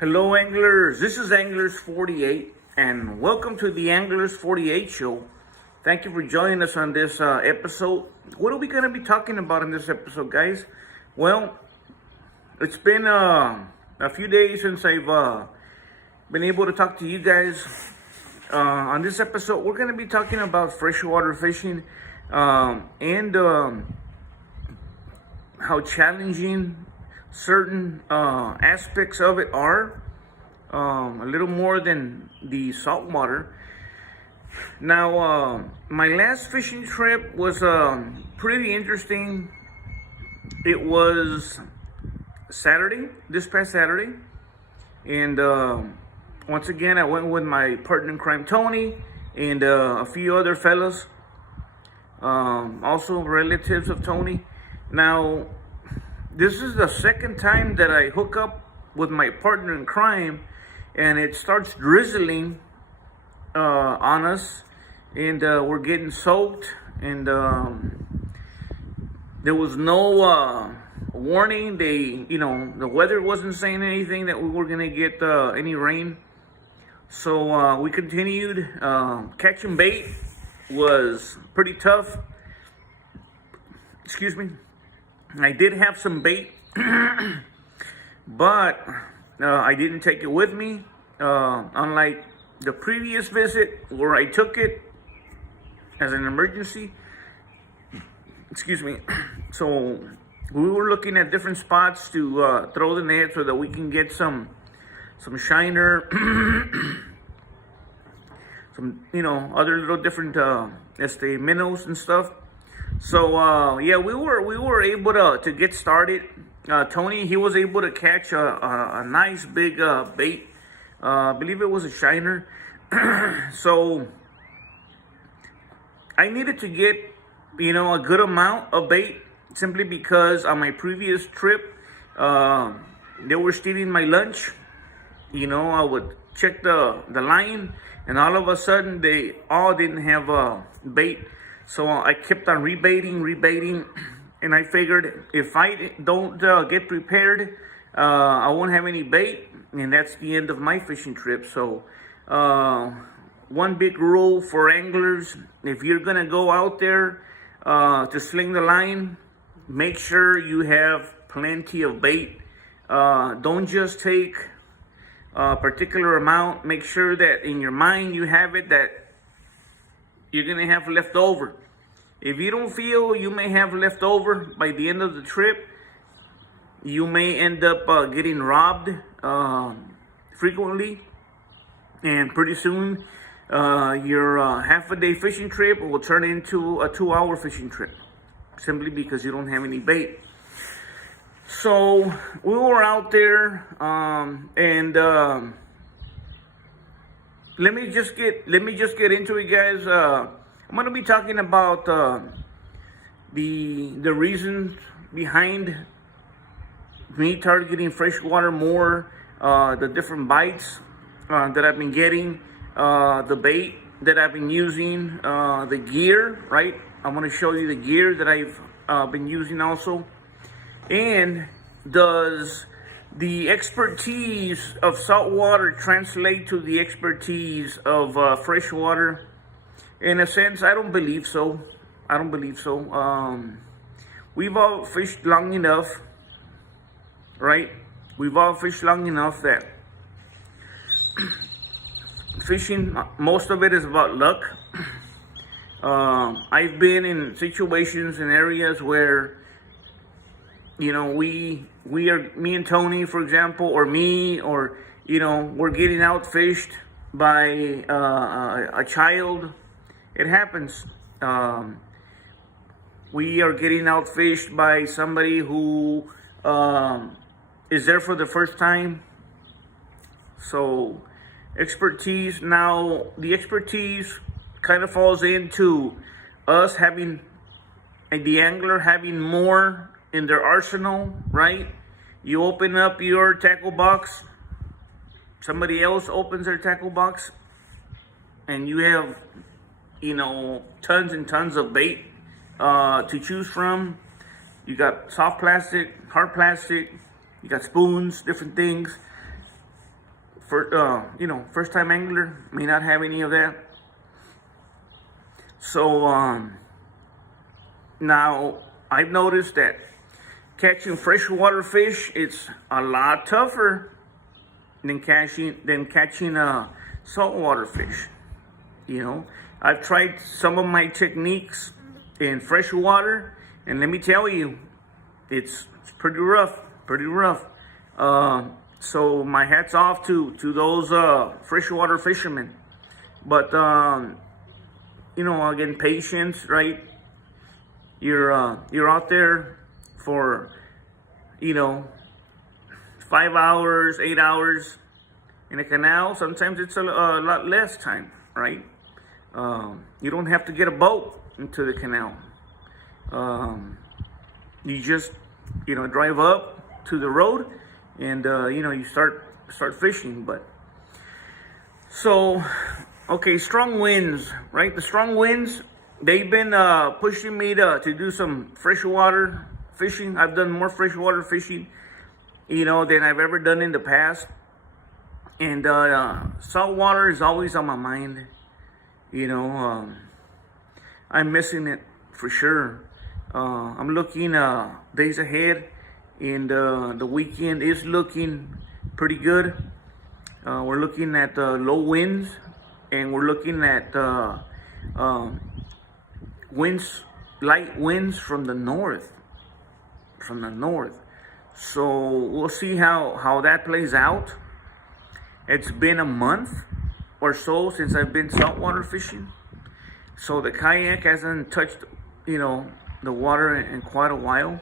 Hello anglers, this is Anglers 48 and welcome to the Anglers 48 show. Thank you for joining us on this episode. What are we going to be talking about in this episode, guys? Well, it's been a few days since I've been able to talk to you guys. On this episode, we're going to be talking about freshwater fishing and how challenging certain aspects of it are, a little more than the saltwater. Now, my last fishing trip was pretty interesting. It was this past Saturday, and once again I went with my partner in crime Tony and a few other fellas, also relatives of Tony. Now, this is the second time that I hook up with my partner in crime, and it starts drizzling on us, and we're getting soaked, and there was no warning. The weather wasn't saying anything that we were gonna get any rain, so we continued. Catching bait was pretty tough. Excuse me. I did have some bait, but I didn't take it with me. Unlike the previous visit where I took it as an emergency. Excuse me. So we were looking at different spots to throw the net so that we can get some shiner, some other little different minnows and stuff. So yeah, we were able to get started. Tony, he was able to catch a nice big bait. I believe it was a shiner. So I needed to get a good amount of bait, simply because on my previous trip they were stealing my lunch. I would check the line, and all of a sudden they all didn't have bait. So I kept on rebaiting, and I figured if I don't get prepared, I won't have any bait, and that's the end of my fishing trip. So one big rule for anglers: if you're gonna go out there to sling the line, make sure you have plenty of bait. Don't just take a particular amount. Make sure that in your mind you have it that you're gonna have left over. If you don't feel you may have left over by the end of the trip, you may end up getting robbed frequently, and pretty soon your half a day fishing trip will turn into a 2-hour fishing trip, simply because you don't have any bait. So we were out there, and let me just get into it, guys. I'm gonna be talking about the reasons behind me targeting freshwater more, the different bites that I've been getting, the bait that I've been using, the gear. Right, I'm gonna show you the gear that I've been using also. And does the expertise of saltwater translate to the expertise of freshwater? In a sense, I don't believe so. We've all fished long enough, right? We've all fished long enough that fishing, most of it is about luck. I've been in situations in areas where me and Tony, for example, or me, or we're getting outfished by a child. It happens. We are getting outfished by somebody who is there for the first time. So expertise. Now the expertise kind of falls into us having, and the angler having more in their arsenal, right? You open up your tackle box, somebody else opens their tackle box, and you have tons and tons of bait to choose from. You got soft plastic, hard plastic, you got spoons, different things. first time angler may not have any of that. So now I've noticed that catching freshwater fish, it's a lot tougher than catching saltwater fish. I've tried some of my techniques in freshwater, and let me tell you, it's pretty rough, pretty rough. So my hat's off to those freshwater fishermen. But again, patience, right? You're out there for 5 hours, 8 hours in a canal. Sometimes it's a lot less time, right? You don't have to get a boat into the canal. You just drive up to the road, and you start fishing. But so okay, strong winds, right? The strong winds, they've been pushing me to do some freshwater fishing. I've done more freshwater fishing than I've ever done in the past. And saltwater is always on my mind. I'm missing it for sure. I'm looking days ahead, and the weekend is looking pretty good. We're looking at low winds, and we're looking at light winds from the north. So we'll see how that plays out. It's been a month or so since I've been saltwater fishing, so the kayak hasn't touched the water in quite a while.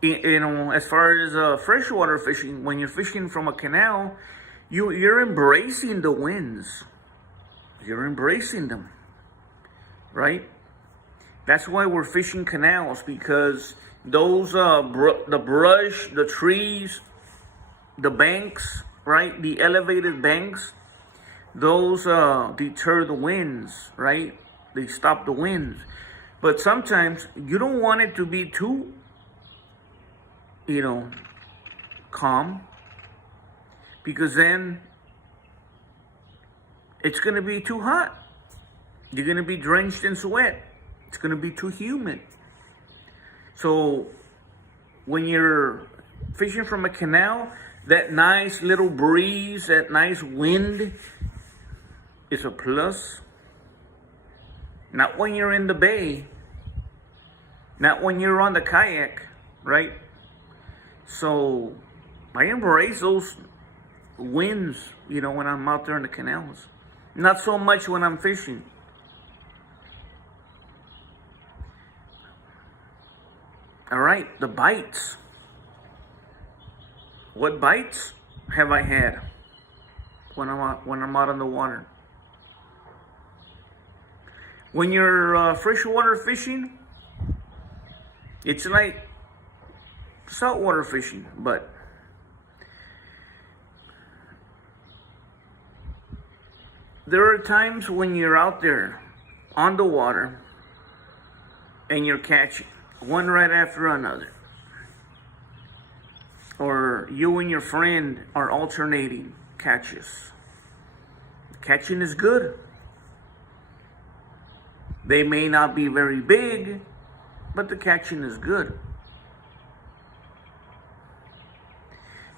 As far as freshwater fishing, when you're fishing from a canal, you're embracing the winds. You're embracing them, right? That's why we're fishing canals, because those the brush, the trees, the banks, right? The elevated banks, those deter the winds, right? They stop the winds. But sometimes you don't want it to be too, calm, because then it's going to be too hot. You're going to be drenched in sweat. It's going to be too humid. So when you're fishing from a canal, that nice little breeze, that nice wind is a plus. Not when you're in the bay, not when you're on the kayak, right? So I embrace those winds, when I'm out there in the canals. Not so much when I'm fishing. All right, the bites. What bites have I had when I'm out on the water? When you're freshwater fishing, it's like saltwater fishing, but there are times when you're out there on the water and you're catching one right after another, or you and your friend are alternating catches. Catching is good. They may not be very big, but the catching is good.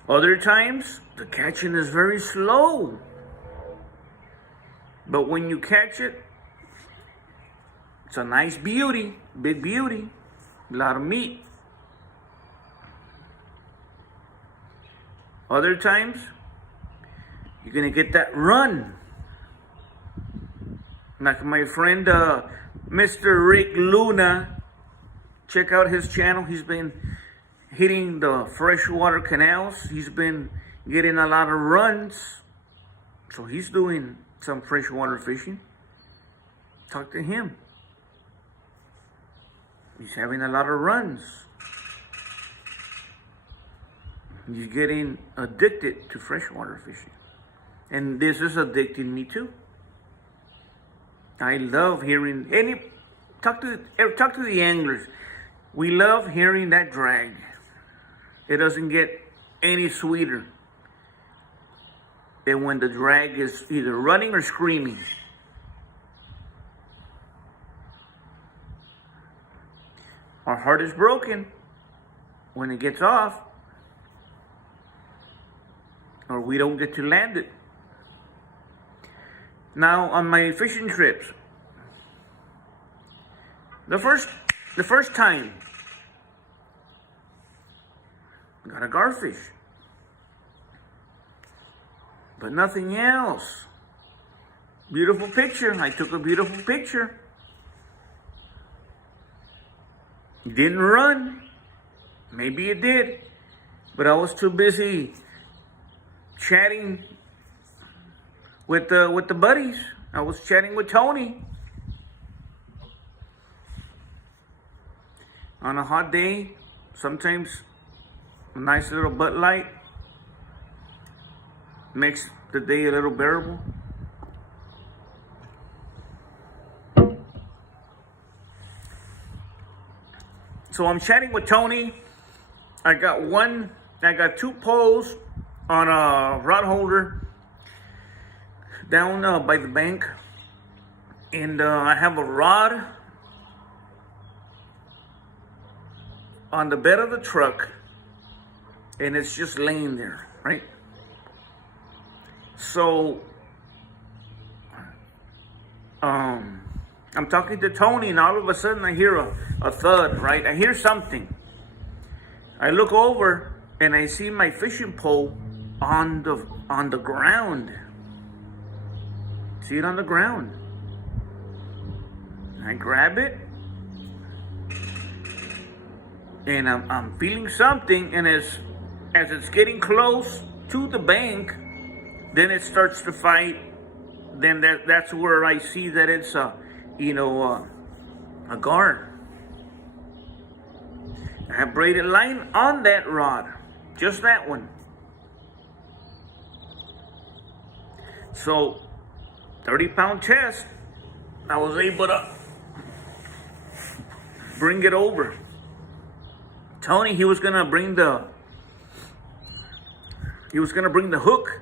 Other times, the catching is very slow. But when you catch it, it's a nice beauty, big beauty, a lot of meat. Other times, you're going to get that run. Like my friend, Mr. Rick Luna, check out his channel. He's been hitting the freshwater canals. He's been getting a lot of runs. So he's doing some freshwater fishing. Talk to him. He's having a lot of runs. He's getting addicted to freshwater fishing. And this is addicting me too. I love hearing talk to the anglers. We love hearing that drag. it doesn't get any sweeter than when the drag is either running or screaming. Our heart is broken when it gets off, or we don't get to land it. Now, on my fishing trips, the first time, got a garfish, but nothing else. Beautiful picture. I took a beautiful picture. Didn't run. Maybe it did, but I was too busy chatting with the buddies. I was chatting with Tony. On a hot day, sometimes a nice little Bud Light makes the day a little bearable. So I'm chatting with Tony. I got two poles on a rod holder down by the bank, and I have a rod on the bed of the truck, and it's just laying there, right? So I'm talking to Tony, and all of a sudden I hear a thud, right? I hear something. I look over and I see my fishing pole on the ground. See it on the ground. I grab it, and I'm feeling something, and as it's getting close to the bank, then it starts to fight. Then that's where I see that it's a gar. I have braided line on that rod, just that one. So 30-pound test, I was able to bring it over. Tony, he was gonna bring the hook,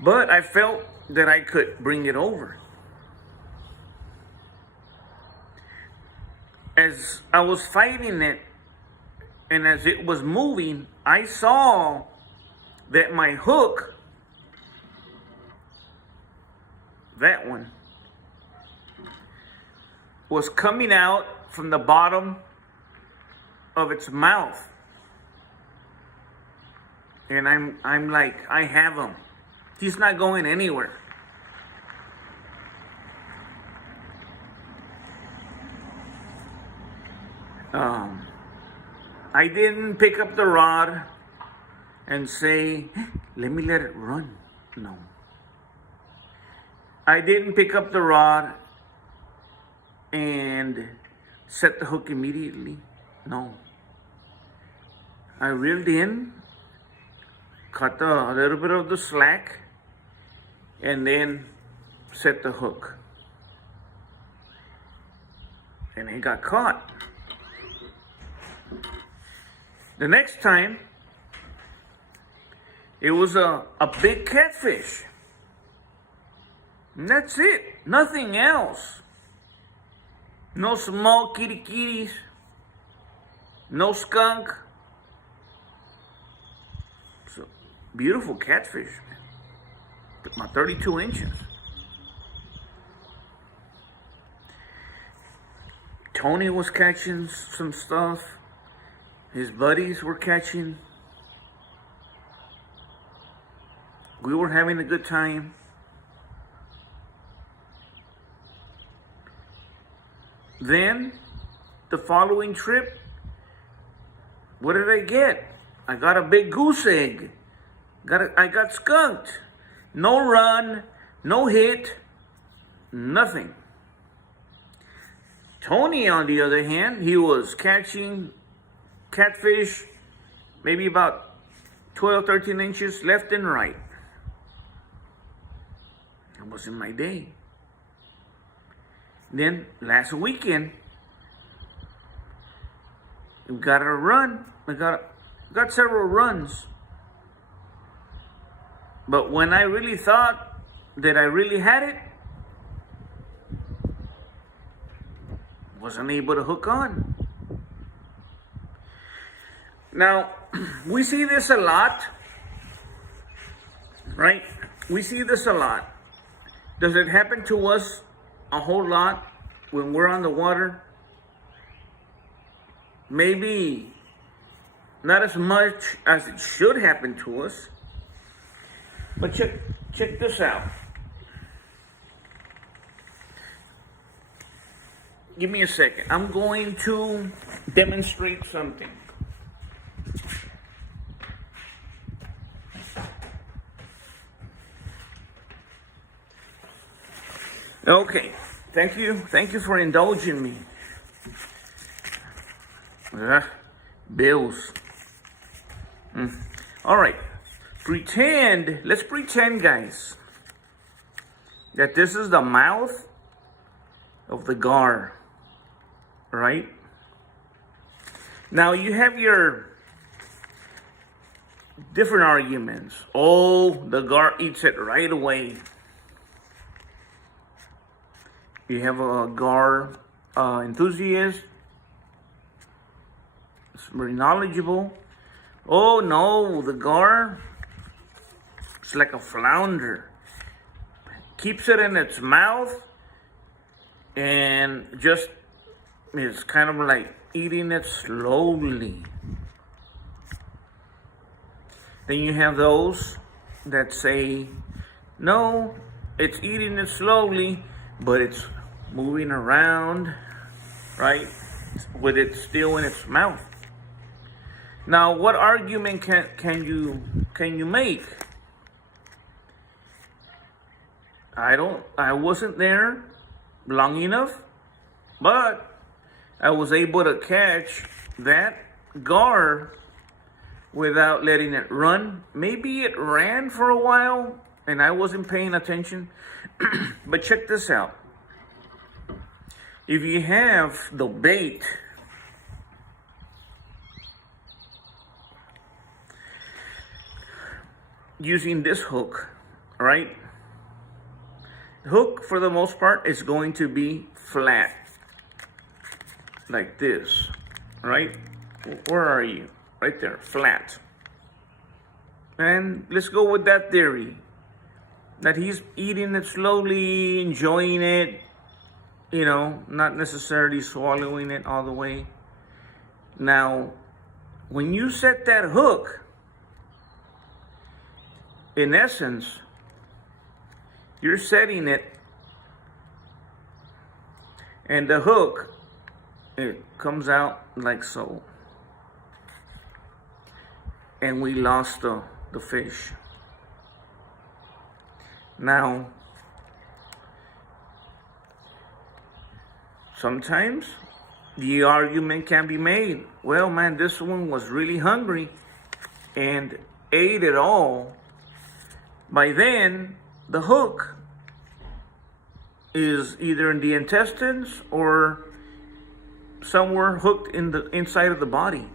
but I felt that I could bring it over. As I was fighting it, and as it was moving, I saw that my hook, that one, was coming out from the bottom of its mouth. And I'm like, I have him. He's not going anywhere. I didn't pick up the rod and say, let me let it run. No. I didn't pick up the rod and set the hook immediately. No. I reeled in, cut a little bit of the slack, and then set the hook. And it got caught. The next time, it was a big catfish. And that's it. Nothing else. No small kitties. No skunk. So, beautiful catfish. My 32 inches. Tony was catching some stuff. His buddies were catching. We were having a good time. Then, the following trip, what did I get? I got a big goose egg. I got skunked. No run, no hit, nothing. Tony, on the other hand, he was catching catfish, maybe about 12, 13 inches left and right. It wasn't my day. Then last weekend, You gotta run. I got several runs. But when I really thought that I really had it, wasn't able to hook on. Now, we see this a lot, right? We see this a lot. Does it happen to us a whole lot when we're on the water? Maybe not as much as it should happen to us. But check this out. Give me a second. I'm going to demonstrate something. Okay. Thank you for indulging me. Bills. All right. Let's pretend, guys, that this is the mouth of the gar, right? Now you have your different arguments. Oh, the gar eats it right away. You have a gar enthusiast. It's very knowledgeable. Oh no, the gar, it's like a flounder. Keeps it in its mouth and just is kind of like eating it slowly. Then you have those that say, no, it's eating it slowly, but it's moving around, right? With it still in its mouth. Now, what argument can you make? I wasn't there long enough, but I was able to catch that gar without letting it run. Maybe it ran for a while and I wasn't paying attention. But check this out. If you have the bait using this hook, right? The hook, for the most part, is going to be flat, like this, right? Where are you? Right there, flat. And let's go with that theory, that he's eating it slowly, enjoying it, you know, not necessarily swallowing it all the way. Now, when you set that hook, in essence, you're setting it, and the hook, it comes out like so. And we lost the fish. Now, sometimes the argument can be made, well, man, this one was really hungry and ate it all. By then, the hook is either in the intestines or somewhere hooked in the inside of the body.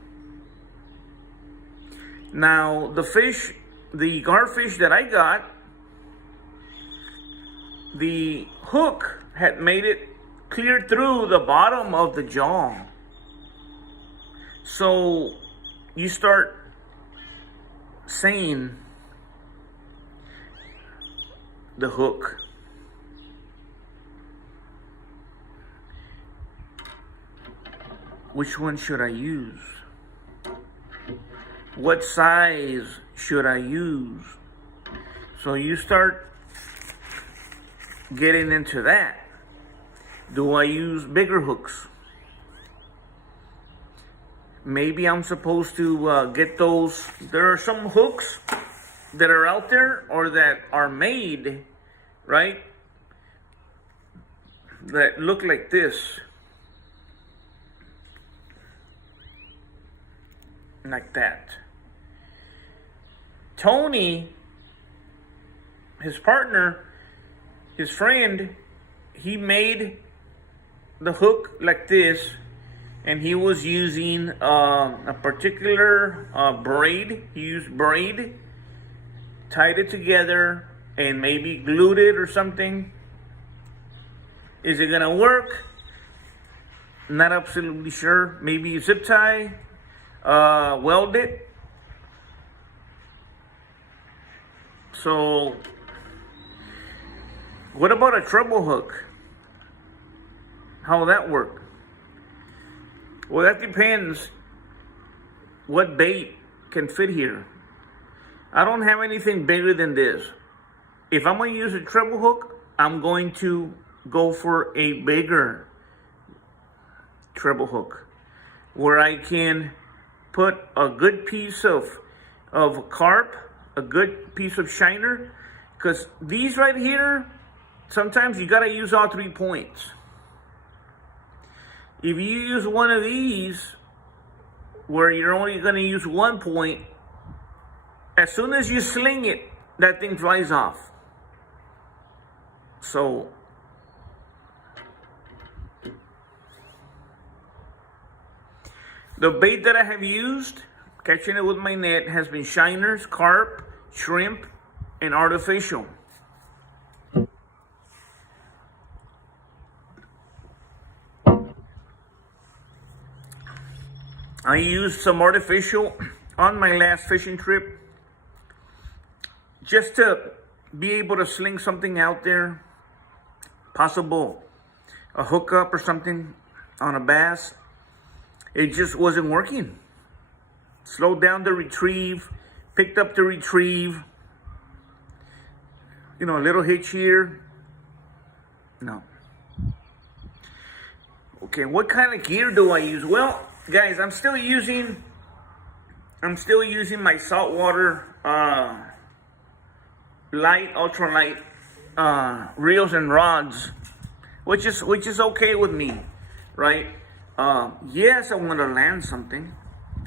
Now, the garfish that I got, the hook had made it clear through the bottom of the jaw. So you start saying the hook. Which one should I use? What size should I use? So you start getting into that. Do I use bigger hooks? Maybe I'm supposed to get those. There are some hooks that are out there or that are made, right? That look like this. Like that. Tony, his partner, his friend, he made the hook like this, and he was using a particular braid. He used braid, tied it together, and maybe glued it or something. Is it gonna work? Not absolutely sure. Maybe zip tie, weld it. So, what about a treble hook? How will that work? Well, that depends what bait can fit here. I don't have anything bigger than this. If I'm going to use a treble hook, I'm going to go for a bigger treble hook where I can put a good piece of carp, a good piece of shiner, because these right here, sometimes you got to use all 3 points. If you use one of these where you're only going to use 1 point, as soon as you sling it, that thing flies off. So the bait that I have used, catching it with my net, has been shiners, carp, shrimp, and artificial. I used some artificial on my last fishing trip just to be able to sling something out there, possible a hookup or something on a bass. It just wasn't working. Slowed down the retrieve, picked up the retrieve, a little hitch here. No. Okay, what kind of gear do I use? Well, guys, I'm still using my saltwater light, ultralight reels and rods, which is okay with me, right? Yes, I want to land something,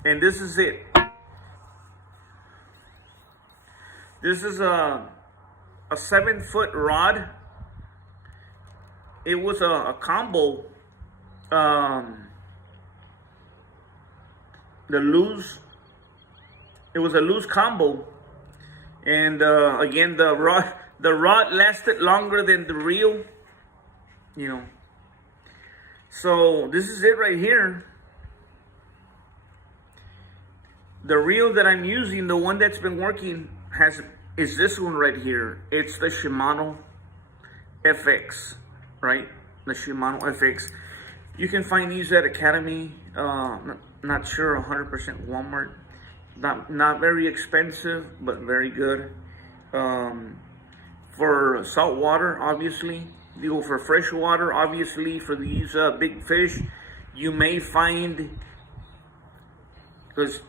and this is it. This is a 7-foot rod. It was a combo. It was a loose combo, and again, the rod lasted longer than the reel, So this is it right here. The reel that I'm using, the one that's been working, is this one right here. It's the Shimano FX, right? The Shimano FX. You can find these at Academy. Not sure 100% Walmart. Not very expensive, but very good. For saltwater, obviously. You go for freshwater, obviously. For these big fish, you may find, because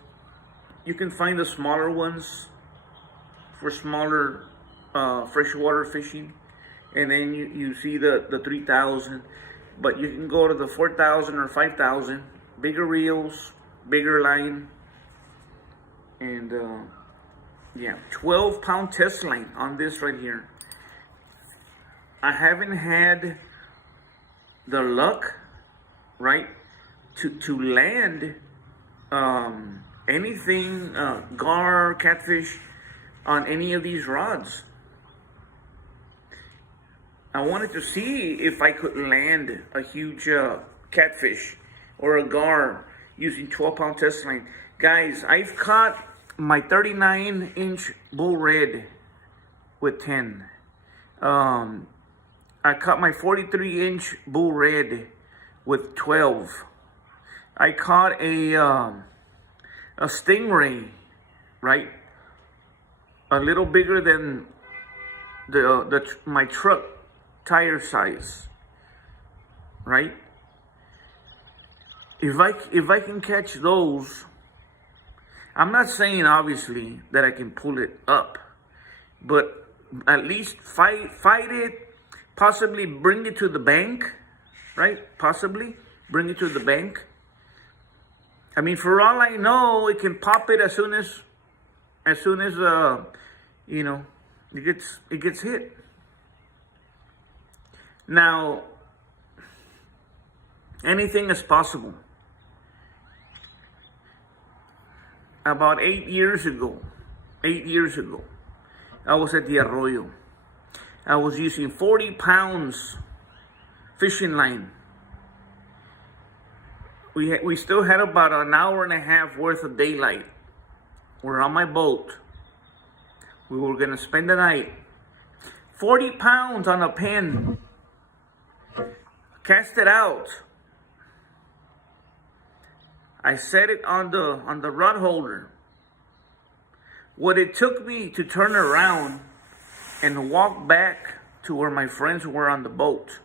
you can find the smaller ones for smaller freshwater fishing, and then you see the 3,000, but you can go to the 4,000 or 5,000, bigger reels, bigger line, and 12-pound test line on this right here. I haven't had the luck, right, to land anything, gar, catfish, on any of these rods. I wanted to see if I could land a huge catfish or a gar using 12-pound test line. Guys, I've caught my 39-inch bull red with 10. I caught my 43-inch bull red with 12. I caught a stingray, right? A little bigger than my truck tire size, right? If I can catch those, I'm not saying obviously that I can pull it up, but at least fight it, possibly bring it to the bank, right? Possibly bring it to the bank. I mean, for all I know, it can pop it as soon as it gets hit. Now, anything is possible. about 8 years ago, I was at the arroyo. I was using 40 pounds fishing line. We still had about an hour and a half worth of daylight. We're on my boat. We were gonna spend the night. 40 pounds on a pin. Cast it out. I set it on the rod holder. What it took me to turn around and walk back to where my friends were on the boat.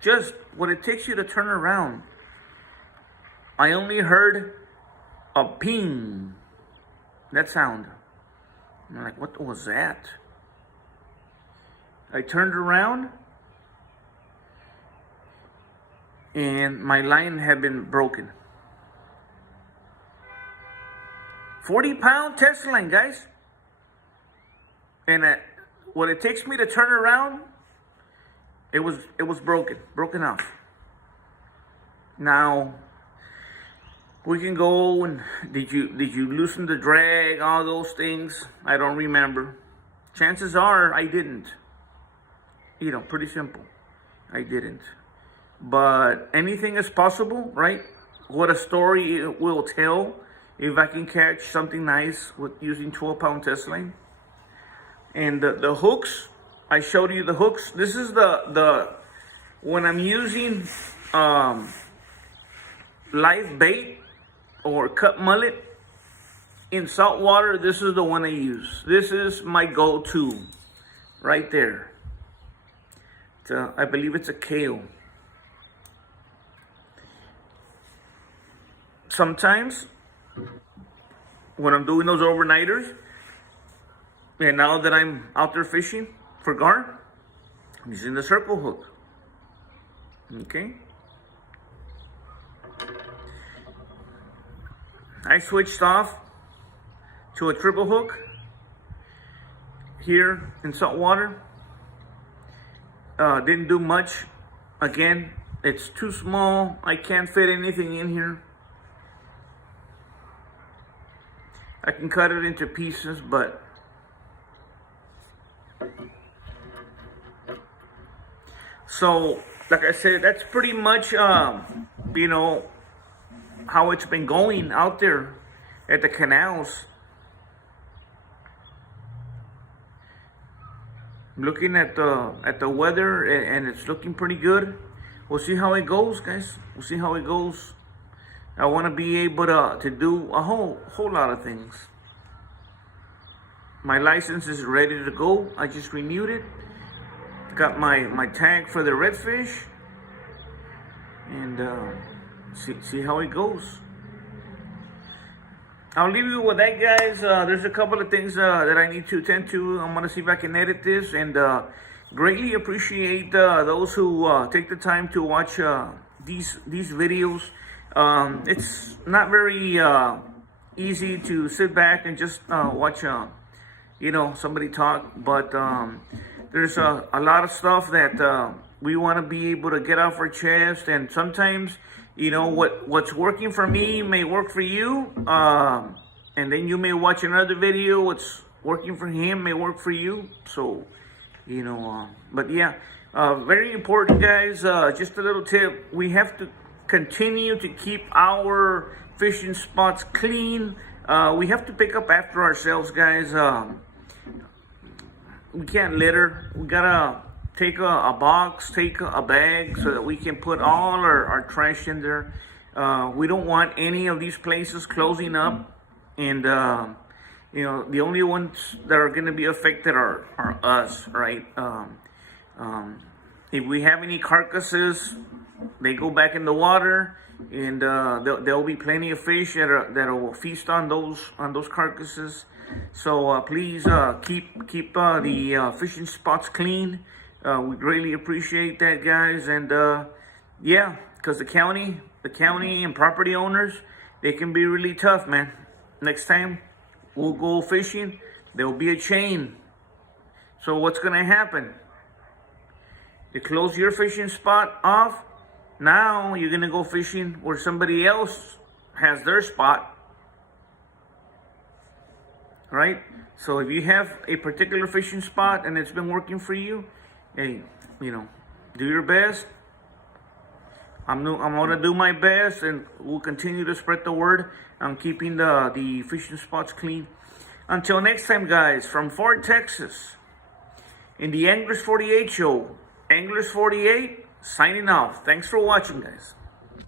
Just what it takes you to turn around. I only heard a ping. That sound. I'm like, what was that? I turned around and my line had been broken. 40-pound test line, guys. And what it takes me to turn around, it was broken off. Now, we can go and did you loosen the drag, all those things? I don't remember. Chances are I didn't. Pretty simple. I didn't. But anything is possible, right? What a story it will tell if I can catch something nice with using 12-pound test line. And the hooks, I showed you the hooks. This is the when I'm using live bait or cut mullet in saltwater, this is the one I use. This is my go-to right there. I believe it's a kale. Sometimes when I'm doing those overnighters, and now that I'm out there fishing for gar, I'm using the circle hook. Okay. I switched off to a triple hook here in saltwater. Didn't do much. Again, it's too small. I can't fit anything in here. I can cut it into pieces, but so, like I said, that's pretty much, how it's been going out there at the canals. Looking at the weather, and it's looking pretty good. We'll see how it goes, guys. We'll see how it goes. I want to be able to do a whole lot of things. My license is ready to go. I just renewed it. Got my tag for the redfish, and see how it goes. I'll leave you with that, guys. There's a couple of things that I need to attend to. I'm gonna see if I can edit this, and greatly appreciate those who take the time to watch these videos. It's not very easy to sit back and just watch somebody talk, but there's a lot of stuff that we want to be able to get off our chest, and sometimes what's working for me may work for you, and then you may watch another video. What's working for him may work for you. So but yeah, very important, guys. Just a little tip: we have to continue to keep our fishing spots clean. We have to pick up after ourselves, guys. We can't litter. We gotta take a box, take a bag, so that we can put all our trash in there. We don't want any of these places closing up, and the only ones that are going to be affected are us, right? If we have any carcasses, they go back in the water, and there'll be plenty of fish that will feast on those carcasses. So please keep the fishing spots clean. We greatly appreciate that, guys. And yeah, because the county and property owners, they can be really tough, man. Next time we'll go fishing, there'll be a chain. So what's gonna happen? You close your fishing spot off. Now you're gonna go fishing where somebody else has their spot. right? So if you have a particular fishing spot and it's been working for you, hey, do your best. I'm gonna do my best, and we'll continue to spread the word on keeping the fishing spots clean. Until next time, guys, from Fort Texas, in the Anglers 48 show, Anglers 48 signing off. Thanks for watching, guys.